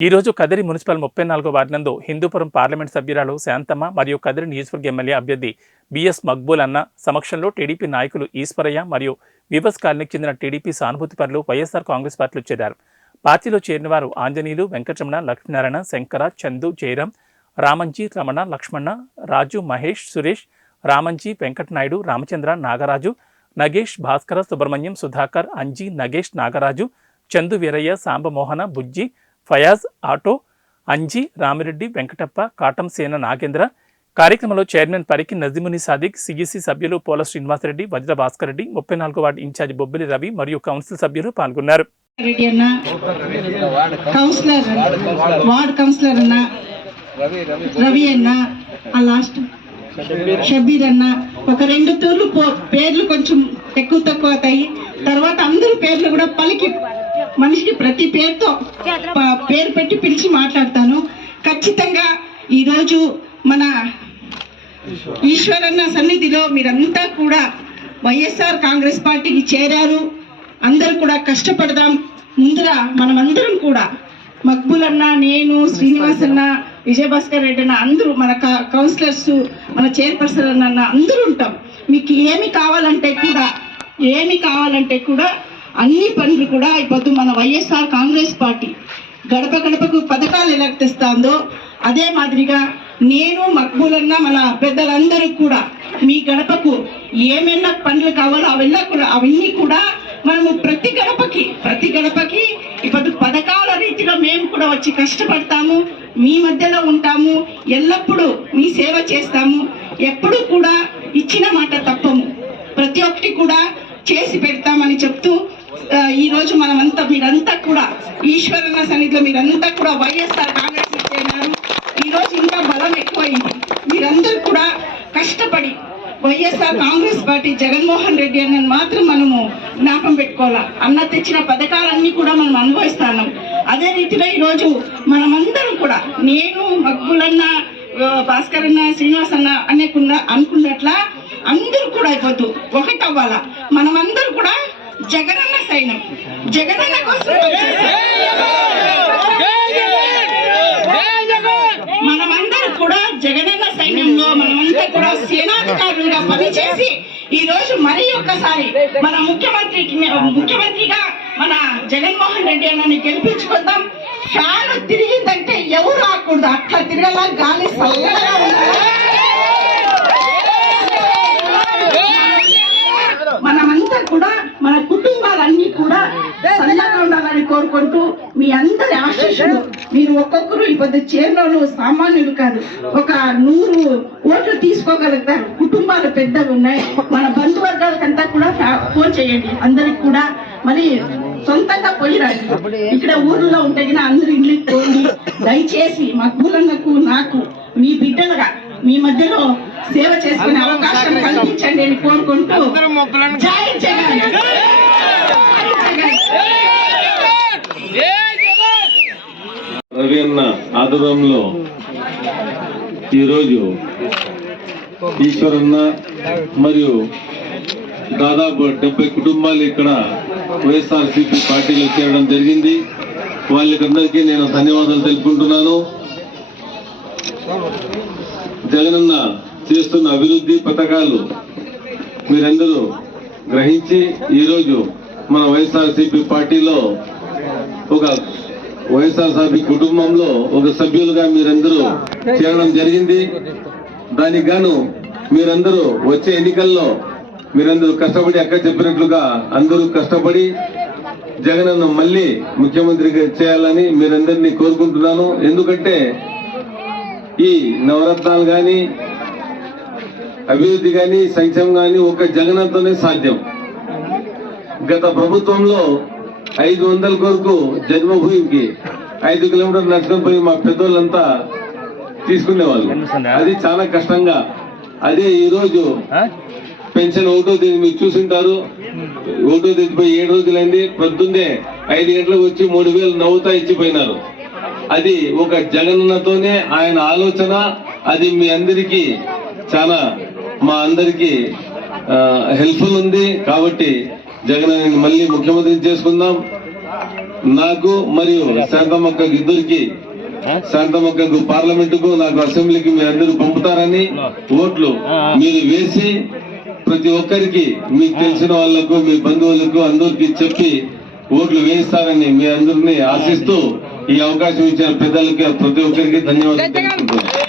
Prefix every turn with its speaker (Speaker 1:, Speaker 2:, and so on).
Speaker 1: ఈ రోజు కదిరి మున్సిపల్ ముప్పై నాలుగో వార్డు నందు హిందూపురం పార్లమెంట్ సభ్యురాలు శాంతమ్మ మరియు కదిరి నియోజకవర్గ ఎమ్మెల్యే అభ్యర్థి బిఎస్ మక్బూల్ అన్న సమక్షంలో టీడీపీ నాయకులు ఈశ్వరయ్య మరియు వివస్ కాలనీకి చెందిన టీడీపీ సానుభూతి పరులు వైఎస్ఆర్ కాంగ్రెస్ పార్టీలో చేరారు. పార్టీలో చేరిన వారు ఆంజనేయులు వెంకటరమణ లక్ష్మీనారాయణ శంకర చందు జయరాం రామంజీ రమణ లక్ష్మణ రాజు మహేష్ సురేష్ రామంజీ వెంకటనాయుడు రామచంద్ర నాగరాజు నగేష్ భాస్కర సుబ్రహ్మణ్యం సుధాకర్ అంజీ నగేష్ నాగరాజు చందు వీరయ్య సాంబమోహన బుజ్జి ఫయాజ్ ఆటో అంజీ రామిరెడ్డి వెంకటప్ప కాటంసేన నాగేంద్ర. కార్యక్రమంలో చైర్మన్ పరికి నజీముని సాదిక్ సిఈసి సభ్యులు పోల శ్రీనివాసరెడ్డి వజ్ర భాస్కర్ రెడ్డి ముప్పై నాలుగో వార్డు ఇన్ఛార్జ్ బొబ్బిలి రవి మరియు కౌన్సిల్ సభ్యులు పాల్గొన్నారు.
Speaker 2: వార్డ్ కౌన్సిలర్ అన్న రవి అన్న ఆ లాస్ట్ షబీర్ అన్న ఒక రెండు తూర్లు పేర్లు కొంచెం ఎక్కువ తక్కువ అవుతాయి. తర్వాత అందరి పేర్లు కూడా పలికి మనిషికి ప్రతి పేరుతో పేరు పెట్టి పిలిచి మాట్లాడతాను. ఖచ్చితంగా ఈరోజు మన ఈశ్వరన్న సన్నిధిలో మీరంతా కూడా వైఎస్ఆర్ కాంగ్రెస్ పార్టీకి చేరారు. అందరూ కూడా కష్టపడదాం. ముందర మనమందరం కూడా మక్బుల్ అన్న నేను శ్రీనివాస్ అన్న విజయభాస్కర్ రెడ్డి అన్న అందరూ మన కౌన్సిలర్స్ మన చైర్పర్సన్ అన్న అందరూ ఉంటాం. మీకు ఏమి కావాలంటే కూడా ఏమి కావాలంటే కూడా అన్ని పనులు కూడా ఇప్పుడు మన వైఎస్ఆర్ కాంగ్రెస్ పార్టీ గడప గడపకు పథకాలు ఎలా తెస్తాందో అదే మాదిరిగా నేను మక్బూలన్న మన పెద్దలందరూ కూడా మీ గడపకు ఏమైనా పనులు కావాలో అవన్నీ కూడా అవన్నీ కూడా మనము ప్రతి గడపకి ప్రతి గడపకి ఇప్పుడు పథకాల రీతిలో మేము కూడా వచ్చి కష్టపడతాము. మీ మధ్యలో ఉంటాము. ఎల్లప్పుడూ మీ సేవ చేస్తాము. ఎప్పుడు కూడా ఇచ్చిన మాట తప్పము. ప్రతి ఒక్కటి కూడా చేసి పెడతామని చెప్తూ ఈ రోజు మనమంతా మీరంతా కూడా ఈశ్వరన్న సన్నిధిలో మీరంతా కూడా వైఎస్ఆర్ కాంగ్రెస్ చేరినారు. ఈ రోజు ఇంకా బలం ఎక్కువైంది. మీరందరూ కూడా కష్టపడి వైఎస్ఆర్ కాంగ్రెస్ పార్టీ జగన్మోహన్ రెడ్డి అన్న మాత్రం మనము జ్ఞాపం పెట్టుకోవాలా? అన్న తెచ్చిన పథకాలన్నీ కూడా మనం అనుభవిస్తున్నాం. అదే రీతిలో ఈరోజు మనమందరం కూడా నేను మక్బులన్న భాస్కర్ అన్న శ్రీనివాస్ అన్న అనేకుండా అనుకున్నట్ల అందరూ కూడా అయిపోతూ ఒకటి అవ్వాలా మనమందరూ కూడా జగనన్న సైన్యం. జగనన్న కోసం మనమందరం కూడా జగనన్న సైన్యంలో మనమంతా కూడా సేనాధికారులుగా పనిచేసి ఈ రోజు మరి ఒక్కసారి మన ముఖ్యమంత్రికి ముఖ్యమంత్రిగా మన జగన్మోహన్ రెడ్డి అన్నని గెలిపించుకుందాం. ఫ్యాన్ తిరిగిందంటే ఎవరు ఆకూడదు అట్లా తిరగలా గాలి చల్లగా ఉండాలి. మనమంతా కూడా మన కుటుంబాలన్నీ కూడా చల్లగా ఉండాలని కోరుకుంటూ మీ అందరి ఆశీస్సులు. మీరు ఒక్కొక్కరు ఇప్పుడు చేరులోను సామాన్యులు కాదు. ఒక నూరు ఓట్లు తీసుకోగలుగుతారు. కుటుంబాలు పెద్దవి ఉన్నాయి. మన బంధువర్గాలకంతా కూడా ఫోన్ చేయండి. అందరికి కూడా మరి సొంతంగా పోయిరాండి ఇక్కడ ఊర్లో ఉంటే గిన అందరు ఇంటికి పోండి. దయచేసి మగ్గులన్నకు నాకు మీ బిడ్డలుగా మీ మధ్యలో సేవ చేసుకునే అవకాశం కల్పించండి అని కోరుకుంటూ జై జగన్ జై జగన్
Speaker 3: రవి అన్న ఆధ్వర్యంలో ఈరోజు ఈశ్వరన్న మరియు దాదాపు డెబ్బై కుటుంబాలు ఇక్కడ వైఎస్ఆర్సీపీ పార్టీలో చేరడం జరిగింది. వాళ్ళకందరికీ నేను ధన్యవాదాలు తెలుపుకుంటున్నాను. జగనన్న చేస్తున్న అభివృద్ధి పథకాలు మీరందరూ గ్రహించి ఈరోజు మన వైఎస్ఆర్సీపీ పార్టీలో ఒక వైఎస్ఆర్సీపీ కుటుంబంలో ఒక సభ్యులుగా మీరందరూ చేరడం జరిగింది. దానికి గాను మీరందరూ వచ్చే ఎన్నికల్లో మీరందరూ కష్టపడి అక్క చెప్పినట్లుగా అందరూ కష్టపడి జగనన్న మళ్ళీ ముఖ్యమంత్రిగా చేయాలని మీరందరినీ కోరుకుంటున్నాను. ఎందుకంటే ఈ నవరత్నాలు కానీ అభివృద్ధి కానీ సంక్షేమం కానీ ఒక జగనన్నతోనే సాధ్యం. గత ప్రభుత్వంలో ఐదు వందల కొరకు జన్మభూమికి ఐదు కిలోమీటర్లు నడుచుకొని పోయి మా పెద్దోళ్ళంతా తీసుకునేవాళ్ళు. అది చాలా కష్టంగా. అదే ఈ రోజు పెన్షన్ ఒకటో తేదీ మీరు చూసింటారు. ఒకటో తేదీ పోయి ఏడు రోజులైంది. పొద్దున్నే ఐదు గంటలకు వచ్చి మూడు వేలు నవ్వుతా ఇచ్చిపోయినారు. అది ఒక జగనన్నతోనే ఆయన ఆలోచన. అది మీ అందరికీ చాలా మా అందరికీ హెల్ప్ఫుల్ ఉంది. కాబట్టి జగన్ మళ్ళీ ముఖ్యమంత్రిని చేసుకుందాం. నాకు మరియు శాంతమ్మక్క ఇద్దరికి శాంతమ్మక్కకు పార్లమెంటుకు నాకు అసెంబ్లీకి మీరు అందరూ పంపుతారని ఓట్లు మీరు వేసి ప్రతి ఒక్కరికి మీకు తెలిసిన వాళ్ళకు మీ బంధువులకు అందరికి చెప్పి ఓట్లు వేయిస్తారని మీ అందరినీ ఆశిస్తూ ఈ అవకాశం ఇచ్చిన పెద్దలకి ప్రతి ఒక్కరికి ధన్యవాదాలు